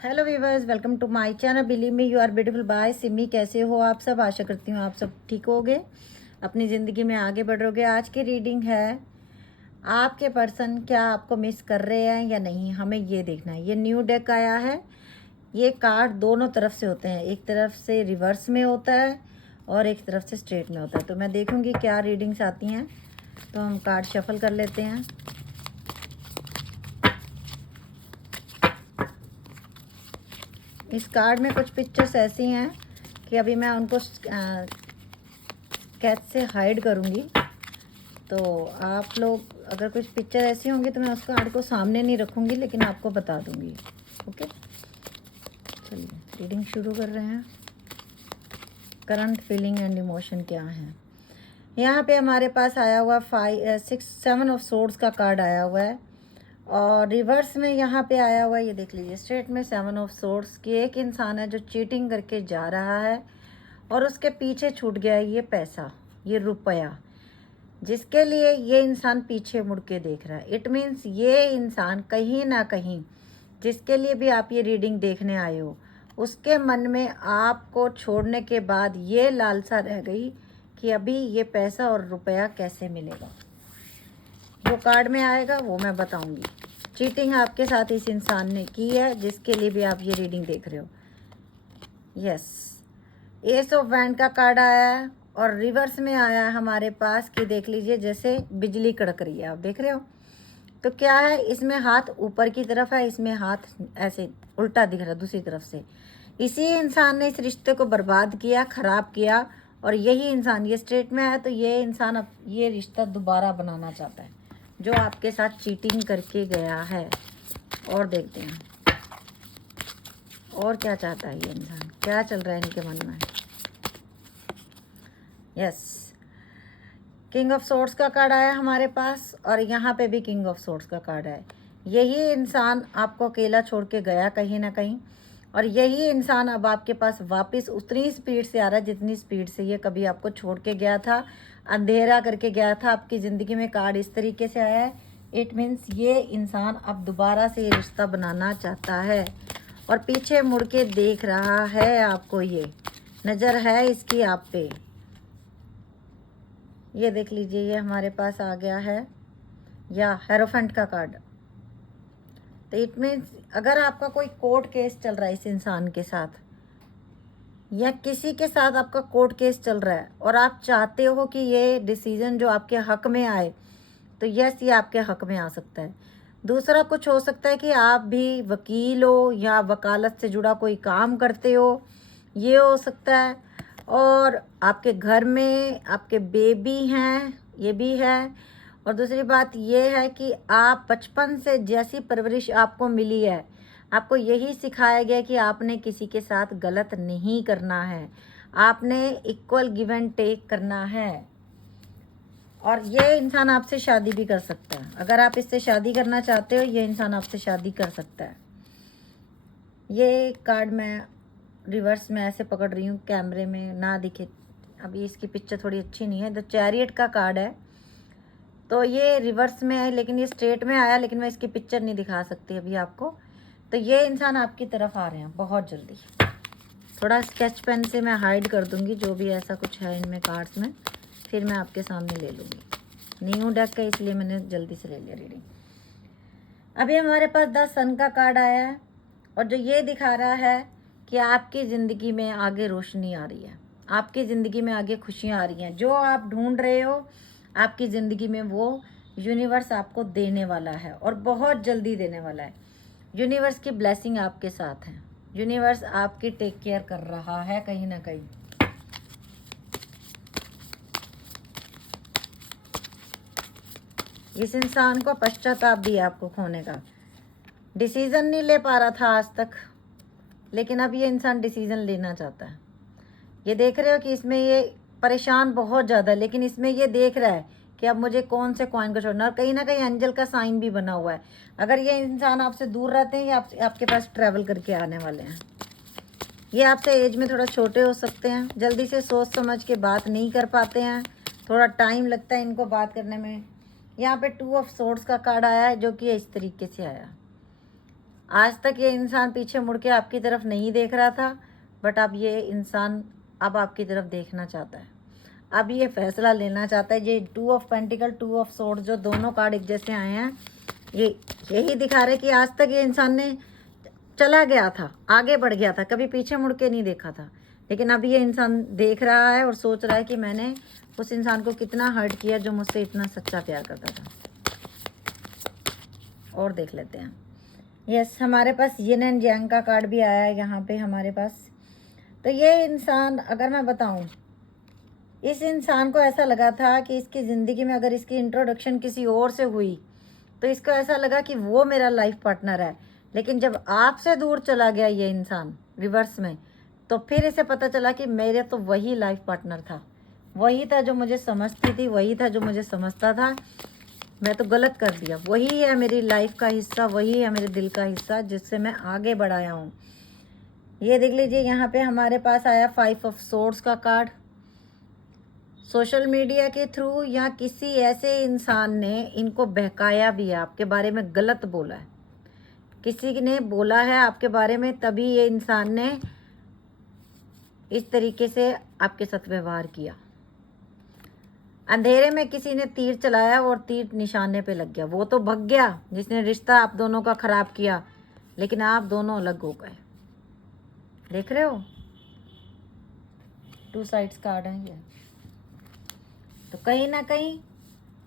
Hello viewers, welcome to my channel. Believe me you are beautiful by Simi. कैसे हो आप सब? आशा करती हूँ आप सब ठीक होगे, अपनी ज़िंदगी में आगे बढ़ोगे। आज की रीडिंग है, आपके पर्सन क्या आपको मिस कर रहे हैं या नहीं, हमें ये देखना है। ये न्यू डेक आया है। ये कार्ड दोनों तरफ से होते हैं, एक तरफ से रिवर्स में होता है और एक तरफ से स्ट्रेट में होता है। तो मैं देखूँगी क्या रीडिंग्स आती हैं। तो हम कार्ड शफल कर लेते हैं। इस कार्ड में कुछ पिक्चर्स ऐसी हैं कि अभी मैं उनको स्केच से हाइड करूँगी। तो आप लोग अगर कुछ पिक्चर ऐसी होंगी तो मैं उस कार्ड को सामने नहीं रखूँगी, लेकिन आपको बता दूँगी। ओके, चलिए रीडिंग शुरू कर रहे हैं। करंट फीलिंग एंड इमोशन क्या है। यहाँ पे हमारे पास आया हुआ 7 ऑफ सोर्ड्स का कार्ड आया हुआ है और रिवर्स में यहाँ पे आया हुआ है, ये देख लीजिए, स्ट्रेट में 7 ऑफ सोर्ड्स की। एक इंसान है जो चीटिंग करके जा रहा है और उसके पीछे छूट गया है ये पैसा, ये रुपया, जिसके लिए ये इंसान पीछे मुड़ के देख रहा है। इट मीन्स ये इंसान कहीं ना कहीं, जिसके लिए भी आप ये रीडिंग देखने आए हो, उसके मन में आपको छोड़ने के बाद ये लालसा रह गई कि अभी ये पैसा और रुपया कैसे मिलेगा। जो कार्ड में आएगा वो मैं बताऊंगी। चीटिंग आपके साथ इस इंसान ने की है, जिसके लिए भी आप ये रीडिंग देख रहे हो। यस, एस ऑफ वैंड का कार्ड आया है और रिवर्स में आया है हमारे पास कि देख लीजिए जैसे बिजली कड़क रही है, आप देख रहे हो। तो क्या है, इसमें हाथ ऊपर की तरफ है, इसमें हाथ ऐसे उल्टा दिख रहा है दूसरी तरफ से। इसी इंसान ने इस रिश्ते को बर्बाद किया, ख़राब किया, और यही इंसान ये स्ट्रेट में है। तो ये इंसान अब ये रिश्ता दोबारा बनाना चाहता है, जो आपके साथ चीटिंग करके गया है। और देखते हैं और क्या चाहता है ये इंसान, क्या चल रहा है इनके मन में। यस, किंग ऑफ सोर्ड्स का कार्ड आया हमारे पास और यहाँ पे भी किंग ऑफ सोर्ड्स का कार्ड है। यही इंसान आपको अकेला छोड़ के गया कहीं ना कहीं, और यही इंसान अब आपके पास वापस उतनी स्पीड से आ रहा है जितनी स्पीड से ये कभी आपको छोड़ के गया था, अंधेरा करके गया था आपकी ज़िंदगी में। कार्ड इस तरीके से आया है। इट मीन्स ये इंसान अब दोबारा से ये रिश्ता बनाना चाहता है और पीछे मुड़ के देख रहा है आपको। ये नज़र है इसकी आप पे। ये देख लीजिए, ये हमारे पास आ गया है या हेरोफेंट का कार्ड। तो इट मीन्स अगर आपका कोई कोर्ट केस चल रहा है इस इंसान के साथ, या किसी के साथ आपका कोर्ट केस चल रहा है और आप चाहते हो कि ये डिसीजन जो आपके हक में आए, तो यस, ये आपके हक में आ सकता है। दूसरा कुछ हो सकता है कि आप भी वकील हो या वकालत से जुड़ा कोई काम करते हो, ये हो सकता है। और आपके घर में आपके बेबी हैं, ये भी है। और दूसरी बात ये है कि आप बचपन से जैसी परवरिश आपको मिली है, आपको यही सिखाया गया कि आपने किसी के साथ गलत नहीं करना है, आपने इक्वल गिव एंड टेक करना है। और ये इंसान आपसे शादी भी कर सकता है। अगर आप इससे शादी करना चाहते हो, ये इंसान आपसे शादी कर सकता है। ये कार्ड मैं रिवर्स में ऐसे पकड़ रही हूँ, कैमरे में ना दिखे, अभी इसकी पिक्चर थोड़ी अच्छी नहीं है। द चैरियट का कार्ड है, तो ये रिवर्स में है लेकिन ये स्ट्रेट में आया, लेकिन मैं इसकी पिक्चर नहीं दिखा सकती अभी आपको। तो ये इंसान आपकी तरफ आ रहे हैं बहुत जल्दी। थोड़ा स्केच पेन से मैं हाइड कर दूंगी जो भी ऐसा कुछ है इनमें कार्ड्स में, फिर मैं आपके सामने ले लूँगी। न्यू डेक है इसलिए मैंने जल्दी से ले लिया रीडिंग। अभी हमारे पास 10 सन का कार्ड आया है और जो ये दिखा रहा है कि आपकी ज़िंदगी में आगे रोशनी आ रही है, आपकी ज़िंदगी में आगे खुशियाँ आ रही हैं। जो आप ढूंढ रहे हो आपकी ज़िंदगी में, वो यूनिवर्स आपको देने वाला है और बहुत जल्दी देने वाला है। यूनिवर्स की ब्लेसिंग आपके साथ है, यूनिवर्स आपकी टेक केयर कर रहा है कहीं ना कहीं। इस इंसान को पश्चाताप भी है आपको खोने का। डिसीज़न नहीं ले पा रहा था आज तक, लेकिन अब ये इंसान डिसीज़न लेना चाहता है। ये देख रहे हो कि इसमें ये परेशान बहुत ज़्यादा, लेकिन इसमें ये देख रहा है कि अब मुझे कौन से कॉइन को छोड़ना। और कहीं ना कहीं एंजल का साइन भी बना हुआ है। अगर ये इंसान आपसे दूर रहते हैं, या आपके पास ट्रैवल करके आने वाले हैं। ये आपसे एज में थोड़ा छोटे हो सकते हैं, जल्दी से सोच समझ के बात नहीं कर पाते हैं, थोड़ा टाइम लगता है इनको बात करने में। यहाँ पे 2 ऑफ सोर्ड्स का कार्ड आया है जो कि इस तरीके से आया। आज तक ये इंसान पीछे मुड़ के आपकी तरफ नहीं देख रहा था, बट अब ये इंसान अब आपकी तरफ देखना चाहता है, अब ये फैसला लेना चाहता है। ये 2 ऑफ पेंटिकल, 2 ऑफ सोर्ड जो दोनों कार्ड एक जैसे आए हैं, ये यही दिखा रहे कि आज तक ये इंसान ने चला गया था, आगे बढ़ गया था, कभी पीछे मुड़ के नहीं देखा था, लेकिन अब ये इंसान देख रहा है और सोच रहा है कि मैंने उस इंसान को कितना हर्ट किया जो मुझसे इतना सच्चा प्यार करता था। और देख लेते हैं। यस, हमारे पास यिन एंड यांग का कार्ड भी आया है यहाँ पे हमारे पास। तो ये इंसान, अगर मैं बताऊँ, इस इंसान को ऐसा लगा था कि इसकी ज़िंदगी में अगर इसकी इंट्रोडक्शन किसी और से हुई तो इसको ऐसा लगा कि वो मेरा लाइफ पार्टनर है, लेकिन जब आपसे दूर चला गया ये इंसान रिवर्स में, तो फिर इसे पता चला कि मेरे तो वही लाइफ पार्टनर था, वही था जो मुझे समझती थी, वही था जो मुझे समझता था, मैं तो गलत कर दिया। वही है मेरी लाइफ का हिस्सा, वही है मेरे दिल का हिस्सा जिससे मैं आगे बढ़ाया हूँ। ये देख लीजिए, यहाँ पे हमारे पास आया 5 ऑफ सोर्ड्स का कार्ड। सोशल मीडिया के थ्रू या किसी ऐसे इंसान ने इनको बहकाया भी है, आपके बारे में गलत बोला है, किसी ने बोला है आपके बारे में, तभी ये इंसान ने इस तरीके से आपके साथ व्यवहार किया। अंधेरे में किसी ने तीर चलाया और तीर निशाने पे लग गया, वो तो भग गया जिसने रिश्ता आप दोनों का खराब किया, लेकिन आप दोनों अलग हो गए। देख रहे हो, 2 साइड्स कार्ड है ये। तो कहीं ना कहीं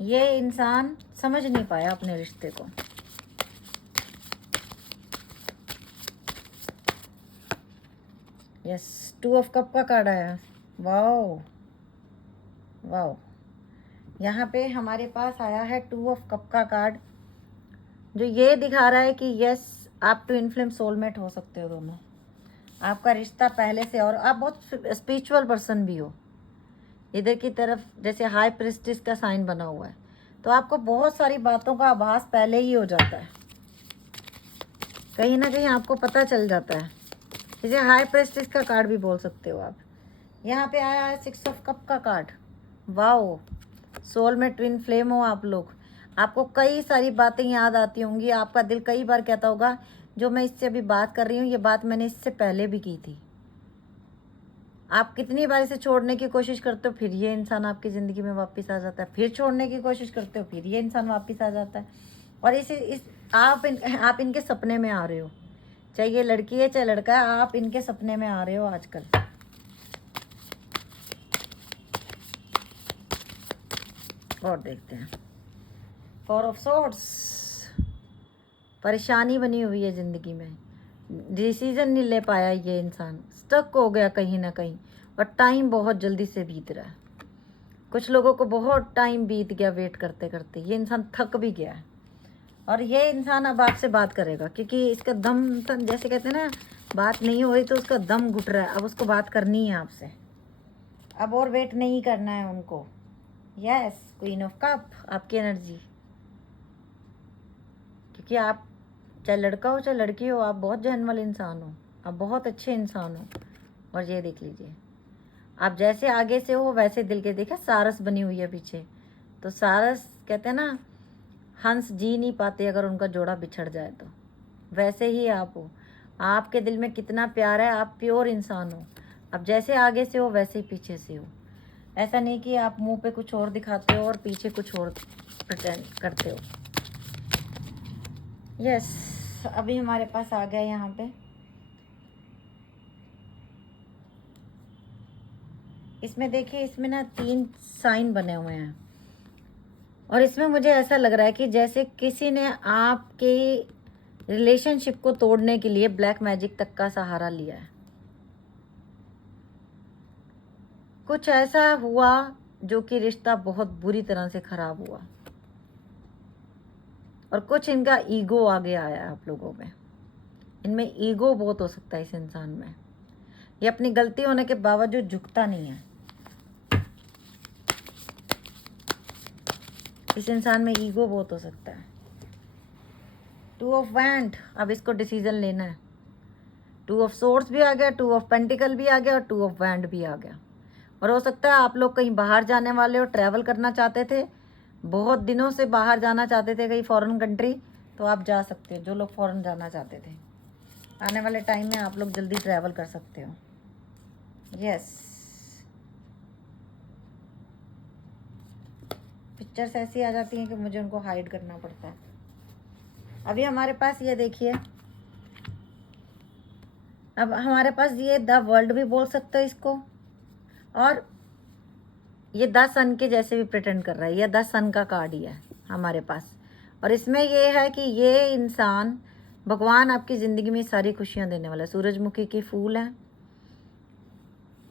ये इंसान समझ नहीं पाया अपने रिश्ते को। यस, 2 ऑफ कप का कार्ड आया। वाओ वाओ, यहाँ पे हमारे पास आया है 2 ऑफ कप का कार्ड, जो ये दिखा रहा है कि यस, आप ट्विन फ्लेम सोलमेट हो सकते हो दोनों। आपका रिश्ता पहले से, और आप बहुत स्पिरिचुअल पर्सन भी हो। इधर की तरफ जैसे हाई प्रिस्टिस का साइन बना हुआ है, तो आपको बहुत सारी बातों का आभास पहले ही हो जाता है, कहीं ना कहीं आपको पता चल जाता है। इसे हाई प्रिस्टिस का कार्ड भी बोल सकते हो आप। यहाँ पे आया है 6 ऑफ कप का कार्ड। वाओ, सोल में ट्विन फ्लेम हो आप लोग, आपको कई सारी बातें याद आती होंगी, आपका दिल कई बार कहता होगा जो मैं इससे अभी बात कर रही हूँ, ये बात मैंने इससे पहले भी की थी। आप कितनी बार इसे छोड़ने की कोशिश करते हो, फिर ये इंसान आपकी ज़िंदगी में वापस आ जाता है, फिर छोड़ने की कोशिश करते हो, फिर ये इंसान वापस आ जाता है। और आप इनके सपने में आ रहे हो, चाहे ये लड़की है चाहे लड़का है, आप इनके सपने में आ रहे हो आजकल। और देखते हैं 4 ऑफ सोर्ड्स। परेशानी बनी हुई है ज़िंदगी में, डिसीजन नहीं ले पाया ये इंसान, स्टक हो गया कहीं ना कहीं, और टाइम बहुत जल्दी से बीत रहा है। कुछ लोगों को बहुत टाइम बीत गया वेट करते करते, ये इंसान थक भी गया है। और ये इंसान अब आपसे बात करेगा, क्योंकि इसका दम, जैसे कहते हैं ना, बात नहीं हो रही तो उसका दम घुट रहा है, अब उसको बात करनी है आपसे, अब और वेट नहीं करना है उनको। यस, क्वीन ऑफ कप आपकी एनर्जी, क्योंकि आप चाहे लड़का हो चाहे लड़की हो, आप बहुत जेन्युइन इंसान हो, आप बहुत अच्छे इंसान हो। और ये देख लीजिए, आप जैसे आगे से हो वैसे दिल के, देखा सारस बनी हुई है पीछे, तो सारस कहते हैं ना, हंस जी नहीं पाते अगर उनका जोड़ा बिछड़ जाए, तो वैसे ही आप हो। आपके दिल में कितना प्यार है, आप प्योर इंसान हो, आप जैसे आगे से हो वैसे ही पीछे से हो। ऐसा नहीं कि आप मुंह पे कुछ और दिखाते हो और पीछे कुछ और प्रिटेंड करते हो। यस, अभी हमारे पास आ गया यहाँ पे, इसमें देखिए, इसमें ना 3 साइन बने हुए हैं, और इसमें मुझे ऐसा लग रहा है कि जैसे किसी ने आपके रिलेशनशिप को तोड़ने के लिए ब्लैक मैजिक तक का सहारा लिया है। कुछ ऐसा हुआ जो कि रिश्ता बहुत बुरी तरह से खराब हुआ, और कुछ इनका ईगो आगे आया है आप लोगों में। इनमें ईगो बहुत हो सकता है इस इंसान में, ये अपनी गलती होने के बावजूद झुकता नहीं है। इस इंसान में ईगो बहुत हो सकता है। 2 ऑफ वैंड, अब इसको डिसीजन लेना है। 2 ऑफ सोर्ड्स भी आ गया, 2 ऑफ पेंटिकल भी आ गया, और 2 ऑफ वैंड भी आ गया। और हो सकता है आप लोग कहीं बाहर जाने वाले हो, ट्रैवल करना चाहते थे, बहुत दिनों से बाहर जाना चाहते थे कहीं फॉरेन कंट्री, तो आप जा सकते हो। जो लोग फॉरेन जाना चाहते थे, आने वाले टाइम में आप लोग जल्दी ट्रैवल कर सकते हो। यस, पिक्चर्स ऐसी आ जाती हैं कि मुझे उनको हाइड करना पड़ता है। अभी हमारे पास ये देखिए, अब हमारे पास ये द वर्ल्ड भी बोल सकते हो इसको, और ये द सन के जैसे भी प्रिटेंड कर रहा है। ये द सन का कार्ड ही है हमारे पास। और इसमें ये है कि ये इंसान, भगवान आपकी ज़िंदगी में सारी खुशियाँ देने वाला है। सूरजमुखी के फूल हैं,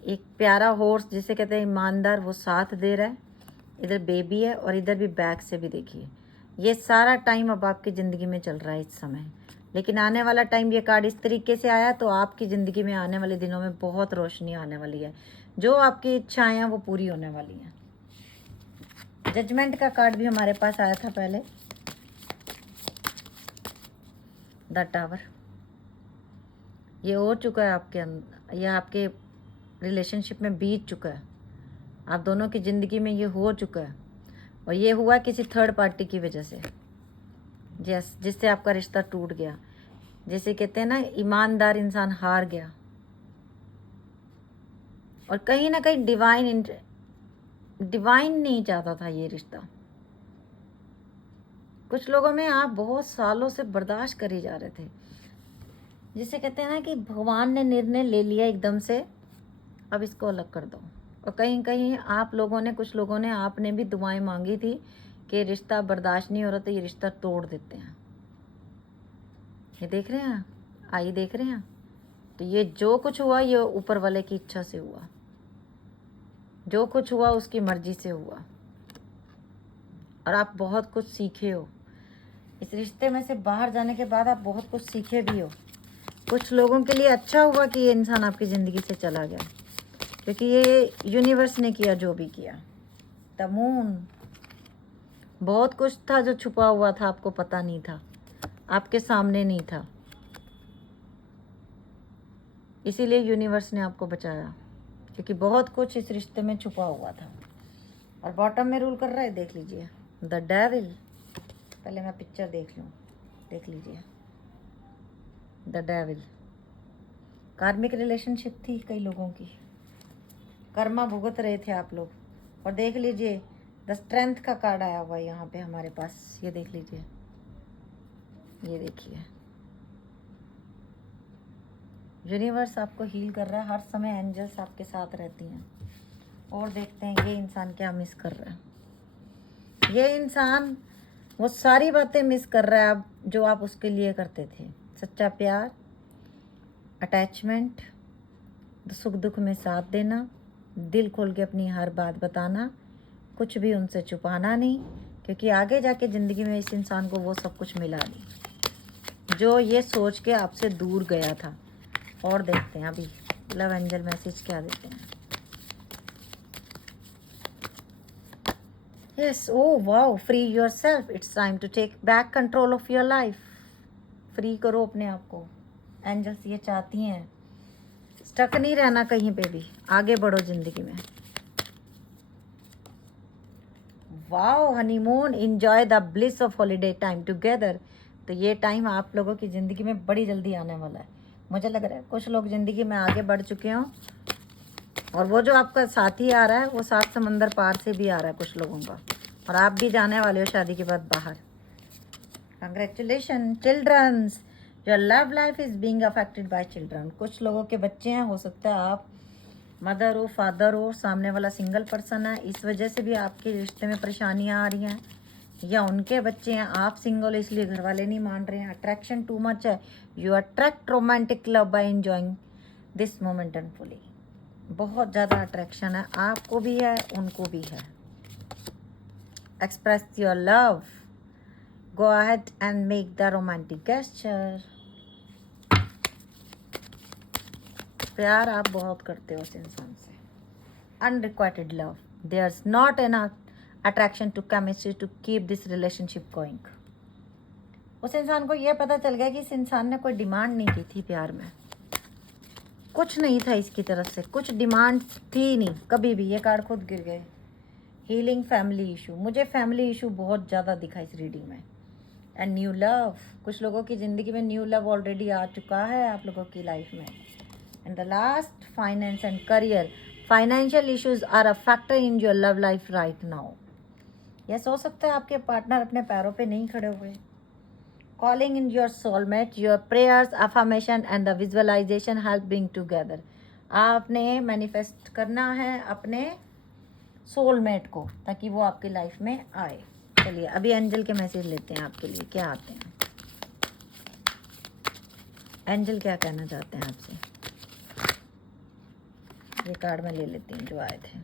एक प्यारा हॉर्स जिसे कहते हैं ईमानदार, वो साथ दे रहा है। इधर बेबी है और इधर भी बैक से भी देखिए। ये सारा टाइम अब आपकी ज़िंदगी में चल रहा है इस समय, लेकिन आने वाला टाइम, ये कार्ड इस तरीके से आया तो आपकी ज़िंदगी में आने वाले दिनों में बहुत रोशनी आने वाली है। जो आपकी इच्छाएं हैं वो पूरी होने वाली हैं। जजमेंट का कार्ड भी हमारे पास आया था पहले, द टावर। ये हो चुका है आपके अंदर, ये आपके रिलेशनशिप में बीत चुका है, आप दोनों की ज़िंदगी में ये हो चुका है। और ये हुआ किसी थर्ड पार्टी की वजह से, जिससे आपका रिश्ता टूट गया। जैसे कहते हैं ना, ईमानदार इंसान हार गया। और कहीं ना कहीं डिवाइन नहीं चाहता था ये रिश्ता। कुछ लोगों में आप बहुत सालों से बर्दाश्त करे जा रहे थे, जिसे कहते हैं ना कि भगवान ने निर्णय ले लिया एकदम से, अब इसको अलग कर दो। और कहीं कहीं आप लोगों ने, कुछ लोगों ने, आपने भी दुआएं मांगी थी कि रिश्ता बर्दाश्त नहीं हो रहा तो ये रिश्ता तोड़ देते हैं। ये देख रहे हैं, आई देख रहे हैं। तो ये जो कुछ हुआ ये ऊपर वाले की इच्छा से हुआ, जो कुछ हुआ उसकी मर्जी से हुआ। और आप बहुत कुछ सीखे हो इस रिश्ते में से। बाहर जाने के बाद आप बहुत कुछ सीखे भी हो। कुछ लोगों के लिए अच्छा हुआ कि ये इंसान आपकी ज़िंदगी से चला गया, क्योंकि ये यूनिवर्स ने किया जो भी किया। द मून, बहुत कुछ था जो छुपा हुआ था, आपको पता नहीं था, आपके सामने नहीं था, इसीलिए यूनिवर्स ने आपको बचाया, क्योंकि बहुत कुछ इस रिश्ते में छुपा हुआ था। और बॉटम में रूल कर रहा है, देख लीजिए, द डेविल। पहले मैं पिक्चर देख लूँ, देख लीजिए, द डेविल। कार्मिक रिलेशनशिप थी कई लोगों की, कर्मा भुगत रहे थे आप लोग। और देख लीजिए, द स्ट्रेंथ का कार्ड आया हुआ है यहाँ पे हमारे पास। ये देख लीजिए, ये देखिए, यूनिवर्स आपको हील कर रहा है हर समय। एंजल्स आपके साथ रहती हैं। और देखते हैं ये इंसान क्या मिस कर रहा है। ये इंसान वो सारी बातें मिस कर रहा है अब जो आप उसके लिए करते थे। सच्चा प्यार, अटैचमेंट, सुख दुख में साथ देना, दिल खोल के अपनी हर बात बताना, कुछ भी उनसे छुपाना नहीं, क्योंकि आगे जाके ज़िंदगी में इस इंसान को वो सब कुछ मिला नहीं जो ये सोच के आपसे दूर गया था। और देखते हैं अभी लव एंजल मैसेज क्या देते हैं। Yes, oh wow, free yourself, it's time to take back control of your life. Free करो अपने आप को। एंजल्स ये चाहती हैं, स्टक नहीं रहना कहीं पे भी, आगे बढ़ो ज़िंदगी में। Wow, honeymoon, enjoy the bliss of holiday time together. तो ये टाइम आप लोगों की ज़िंदगी में बड़ी जल्दी आने वाला है। मुझे लग रहा है कुछ लोग ज़िंदगी में आगे बढ़ चुके हों, और वो जो आपका साथी आ रहा है वो 7 समंदर पार से भी आ रहा है कुछ लोगों का। और आप भी जाने वाले हो शादी के बाद बाहर। Congratulation childrens, your love life is being affected by children. कुछ लोगों के बच्चे हैं, हो सकता है आप मदर हो, फादर हो, सामने वाला सिंगल पर्सन है, इस वजह से भी आपके रिश्ते में परेशानियां आ रही हैं। या उनके बच्चे हैं, आप सिंगल, इसलिए घर वाले नहीं मान रहे हैं। अट्रैक्शन टू मच है। You attract romantic love by enjoying this moment and fully. बहुत ज़्यादा अट्रैक्शन है, आपको भी है, उनको भी है। Express your love, go ahead and make the romantic gesture. प्यार आप बहुत करते हो उस इंसान से। Unrequited love, there is not enough attraction to chemistry to keep this relationship going. उस इंसान को यह पता चल गया कि इस इंसान ने कोई डिमांड नहीं की थी प्यार में, कुछ नहीं था इसकी तरफ से, कुछ डिमांड थी नहीं कभी भी। ये कार्ड खुद गिर गए। हीलिंग फैमिली इशू, मुझे फैमिली इशू बहुत ज़्यादा दिखा इस रीडिंग में। एंड न्यू लव, कुछ लोगों की ज़िंदगी में न्यू लव ऑलरेडी आ चुका है आप लोगों की लाइफ में। And the last, finance and career, financial issues are a factor in your love life right now. Yes, हो सकता है आपके पार्टनर अपने पैरों पे नहीं खड़े हुए। Calling in your soulmate, your prayers, affirmation and the visualization help bring together. आपने मैनिफेस्ट करना है अपने सोलमेट को ताकि वो आपकी लाइफ में आए। चलिए अभी एंजल के मैसेज लेते हैं आपके लिए, क्या आते हैं एंजल, क्या कहना चाहते हैं आपसे। ये कार्ड मैं ले लेती हूँ जो आए थे।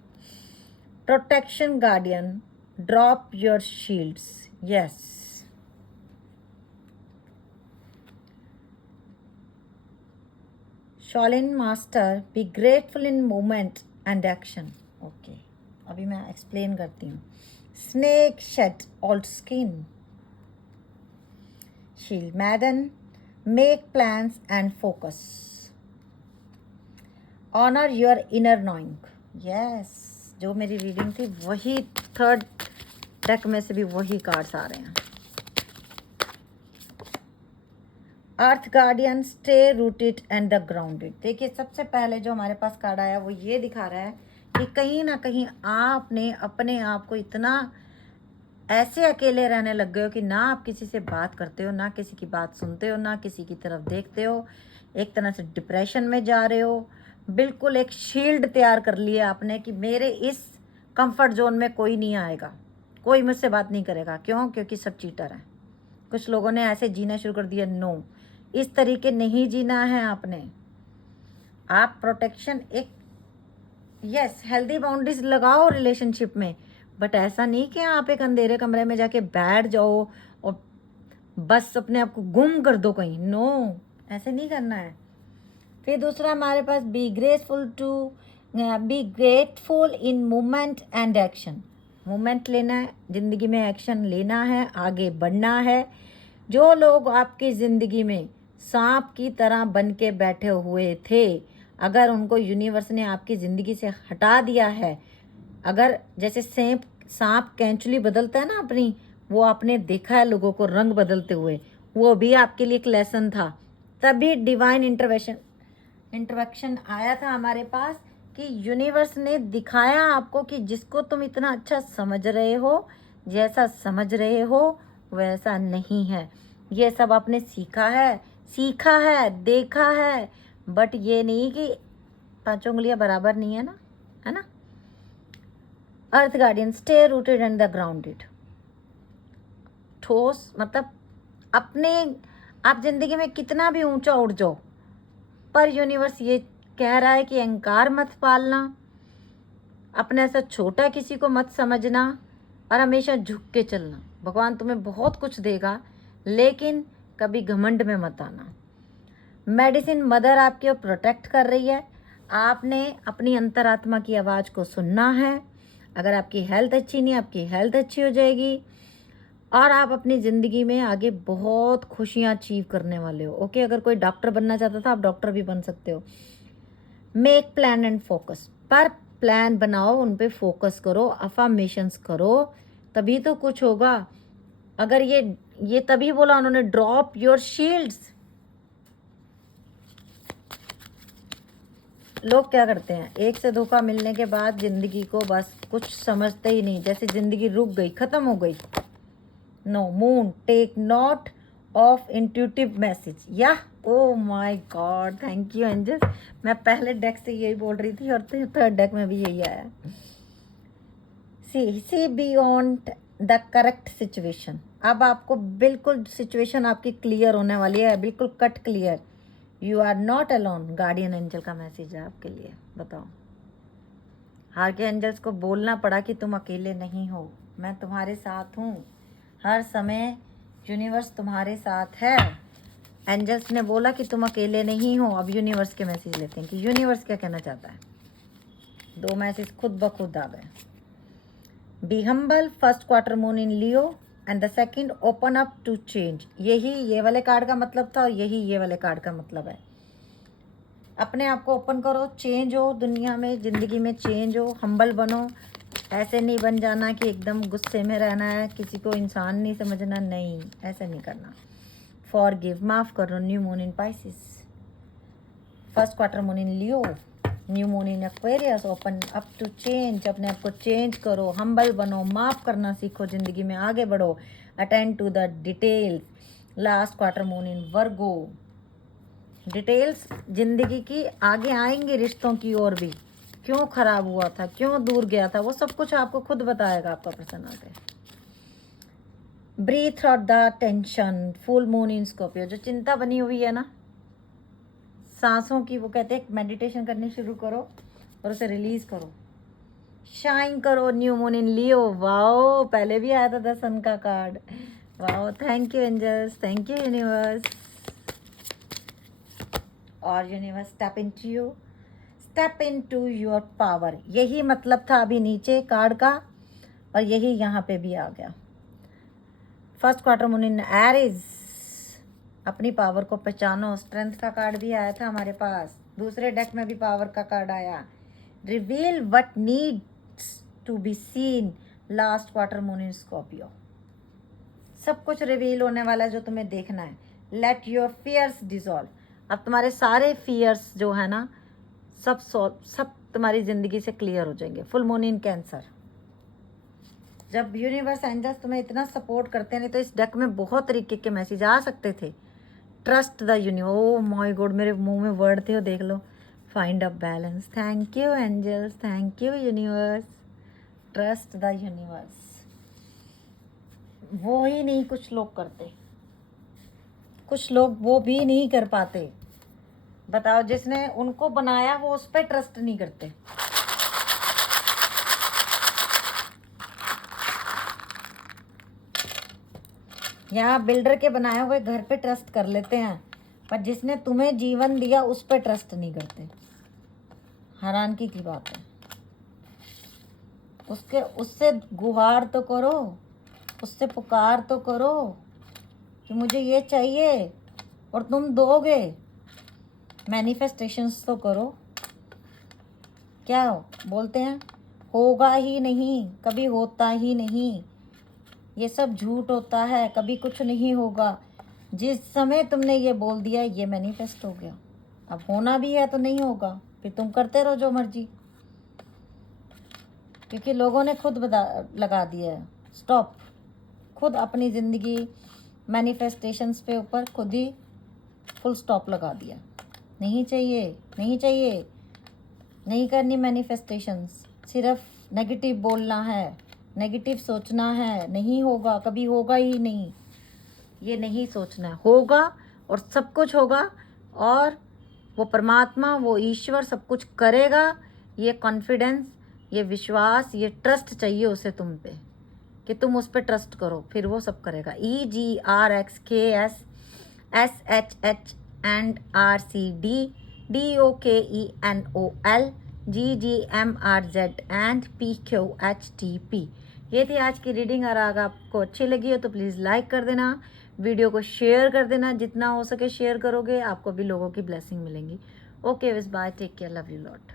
Protection guardian, drop your shields. Yes, Shaolin master, be grateful in moment and action. Okay, अभी मैं एक्सप्लेन करती हूँ। Snake shed old skin, shield maiden, make plans and focus, honour your inner knowing. Yes, जो मेरी reading थी वही, third deck में से भी वही कार्ड्स आ रहे हैं। Earth guardian, stay rooted and the grounded. देखिए सबसे पहले जो हमारे पास कार्ड आया वो ये दिखा रहा है कि कहीं ना कहीं आपने अपने आप को इतना ऐसे अकेले रहने लग गए हो कि ना आप किसी से बात करते हो, ना किसी की बात सुनते हो, ना किसी की तरफ देखते हो। एक तरह से डिप्रेशन में जा रहे हो। बिल्कुल एक शील्ड तैयार कर लिया आपने कि मेरे इस कंफर्ट जोन में कोई नहीं आएगा, कोई मुझसे बात नहीं करेगा। क्यों? क्योंकि सब चीटर हैं। कुछ लोगों ने ऐसे जीना शुरू कर दिया। नो, इस तरीके नहीं जीना है आपने। आप प्रोटेक्शन, एक यस हेल्दी बाउंड्रीज लगाओ रिलेशनशिप में, बट ऐसा नहीं कि आप एक अंधेरे कमरे में जाके बैठ जाओ और बस अपने आप को गुम कर दो कहीं। नो, ऐसे नहीं करना है। फिर दूसरा हमारे पास, be grateful in moment and action. Moment लेना है, ज़िंदगी में एक्शन लेना है, आगे बढ़ना है। जो लोग आपकी ज़िंदगी में सांप की तरह बन के बैठे हुए थे, अगर उनको यूनिवर्स ने आपकी ज़िंदगी से हटा दिया है, अगर जैसे सांप कैंचुली बदलता है ना अपनी, वो आपने देखा है लोगों को रंग बदलते हुए, वो भी आपके लिए एक लेसन था। तभी डिवाइन इंटरवेक्शन आया था हमारे पास कि यूनिवर्स ने दिखाया आपको कि जिसको तुम इतना अच्छा समझ रहे हो, जैसा समझ रहे हो वैसा नहीं है। ये सब आपने सीखा है, देखा है, बट ये नहीं कि पांचों उंगलियां बराबर नहीं है ना, है ना। Earth guardian, stay rooted and the grounded. ठोस मतलब अपने आप जिंदगी में कितना भी ऊंचा उड़ जाओ, पर यूनिवर्स ये कह रहा है कि अहंकार मत पालना, अपने ऐसा छोटा किसी को मत समझना और हमेशा झुक के चलना। भगवान तुम्हें बहुत कुछ देगा, लेकिन कभी घमंड में मत आना। मेडिसिन मदर आपके प्रोटेक्ट कर रही है। आपने अपनी अंतरात्मा की आवाज़ को सुनना है। अगर आपकी हेल्थ अच्छी नहीं, आपकी हेल्थ अच्छी हो जाएगी और आप अपनी ज़िंदगी में आगे बहुत खुशियाँ अचीव करने वाले हो। ओके, अगर कोई डॉक्टर बनना चाहता था, आप डॉक्टर भी बन सकते हो। मेक प्लान एंड फोकस, पर प्लान बनाओ, उन पे फोकस करो, अफर्मेशंस करो, तभी तो कुछ होगा। अगर ये तभी बोला उन्होंने, ड्रॉप योर शील्ड्स। लोग क्या करते हैं, एक से धोखा मिलने के बाद ज़िंदगी को बस कुछ समझते ही नहीं, जैसे ज़िंदगी रुक गई, ख़त्म हो गई। No, moon, take note of intuitive message. या oh my god, thank you angels. मैं पहले डेक से यही बोल रही थी और थर्ड डेक में भी यही आया। See beyond the correct situation. अब आपको बिल्कुल सिचुएशन आपकी क्लियर होने वाली है, बिल्कुल cut clear. You are not alone. Guardian angel का मैसेज है आपके लिए। बताओ, हार के एंजल्स को बोलना पड़ा कि तुम अकेले नहीं हो, मैं तुम्हारे साथ हूँ हर समय। यूनिवर्स तुम्हारे साथ है। एंजल्स ने बोला कि तुम अकेले नहीं हो। अब यूनिवर्स के मैसेज लेते हैं कि यूनिवर्स क्या कहना चाहता है। दो मैसेज खुद ब खुद आ गए। Be humble, first quarter moon in Leo and the second, open up to change. यही ये वाले कार्ड का मतलब था और यही ये वाले कार्ड का मतलब है। अपने आप को ओपन करो, चेंज हो, दुनिया में ज़िंदगी में चेंज हो, हम्बल बनो, ऐसे नहीं बन जाना कि एकदम गुस्से में रहना है, किसी को इंसान नहीं समझना, नहीं ऐसे नहीं करना। फॉरगिव, माफ़ करो। New moon in Pisces, first quarter moon in Leo, new moon in Aquarius, open up to change, अपने आप को चेंज करो, हम्बल बनो, माफ़ करना सीखो, ज़िंदगी में आगे बढ़ो, attend to the details. Last quarter moon in Virgo, details ज़िंदगी की आगे आएंगी, रिश्तों की ओर भी, क्यों ख़राब हुआ था, क्यों दूर गया था, वो सब कुछ आपको खुद बताएगा आपका पर्सन आगे। Breathe out the tension, full moon in Scorpio, जो चिंता बनी हुई है ना सांसों की, वो कहते हैं मेडिटेशन करनी शुरू करो और उसे रिलीज करो, शाइन करो। New moon in Leo, wow पहले भी आया था द सन का card, wow thank you angels, thank you universe. और universe step into your power, यही मतलब था अभी नीचे कार्ड का और यही यहाँ पे भी आ गया। फर्स्ट क्वार्टर मून इन एरीज, अपनी पावर को पहचानो, स्ट्रेंथ का कार्ड भी आया था हमारे पास, दूसरे डेक में भी पावर का कार्ड आया। Reveal what needs to be seen, last quarter moon in Scorpio, सब कुछ रिवील होने वाला है जो तुम्हें देखना है। लेट योर फियर्स डिसॉल्व, अब तुम्हारे सारे फियर्स जो है ना सब तुम्हारी ज़िंदगी से क्लियर हो जाएंगे। फुल मून इन कैंसर, जब यूनिवर्स एंजल्स तुम्हें इतना सपोर्ट करते हैं, नहीं तो इस डेक में बहुत तरीके के मैसेज आ सकते थे। Trust the universe, oh my god मेरे मुंह में वर्ड थे, देख लो। Find a balance, thank you angels, thank you universe. Trust the universe, वो ही नहीं कुछ लोग करते, कुछ लोग वो भी नहीं कर पाते। बताओ, जिसने उनको बनाया वो उस पर ट्रस्ट नहीं करते। यहाँ बिल्डर के बनाए हुए घर पे ट्रस्ट कर लेते हैं, पर जिसने तुम्हें जीवन दिया उस पर ट्रस्ट नहीं करते। हैरानगी की बात है। उससे गुहार तो करो, उससे पुकार तो करो कि मुझे ये चाहिए और तुम दोगे। मैनिफेस्टेशंस तो करो। क्या बोलते हैं, होगा ही नहीं, कभी होता ही नहीं, ये सब झूठ होता है, कभी कुछ नहीं होगा। जिस समय तुमने ये बोल दिया ये मैनिफेस्ट हो गया। अब होना भी है तो नहीं होगा, फिर तुम करते रहो जो मर्जी, क्योंकि लोगों ने खुद लगा दिया है स्टॉप। खुद अपनी ज़िंदगी मैनिफेस्टेशंस पे ऊपर खुद ही फुल स्टॉप लगा दिया। नहीं चाहिए, नहीं चाहिए, नहीं करनी मैनिफेस्टेशंस, सिर्फ नेगेटिव बोलना है, नेगेटिव सोचना है। नहीं होगा, कभी होगा ही नहीं, ये नहीं सोचना है। होगा और सब कुछ होगा, और वो परमात्मा, वो ईश्वर सब कुछ करेगा। ये कॉन्फिडेंस, ये विश्वास, ये ट्रस्ट चाहिए उसे तुम पे, कि तुम उस पर ट्रस्ट करो, फिर वो सब करेगा। EGRXKSHNRCD DOKENOL GGMRZ ये थी आज की रीडिंग। और अगर आपको अच्छी लगी हो तो प्लीज़ लाइक कर देना, वीडियो को शेयर कर देना, जितना हो सके शेयर करोगे आपको भी लोगों की ब्लेसिंग मिलेंगी। Okay wish bye, take care, love you lot.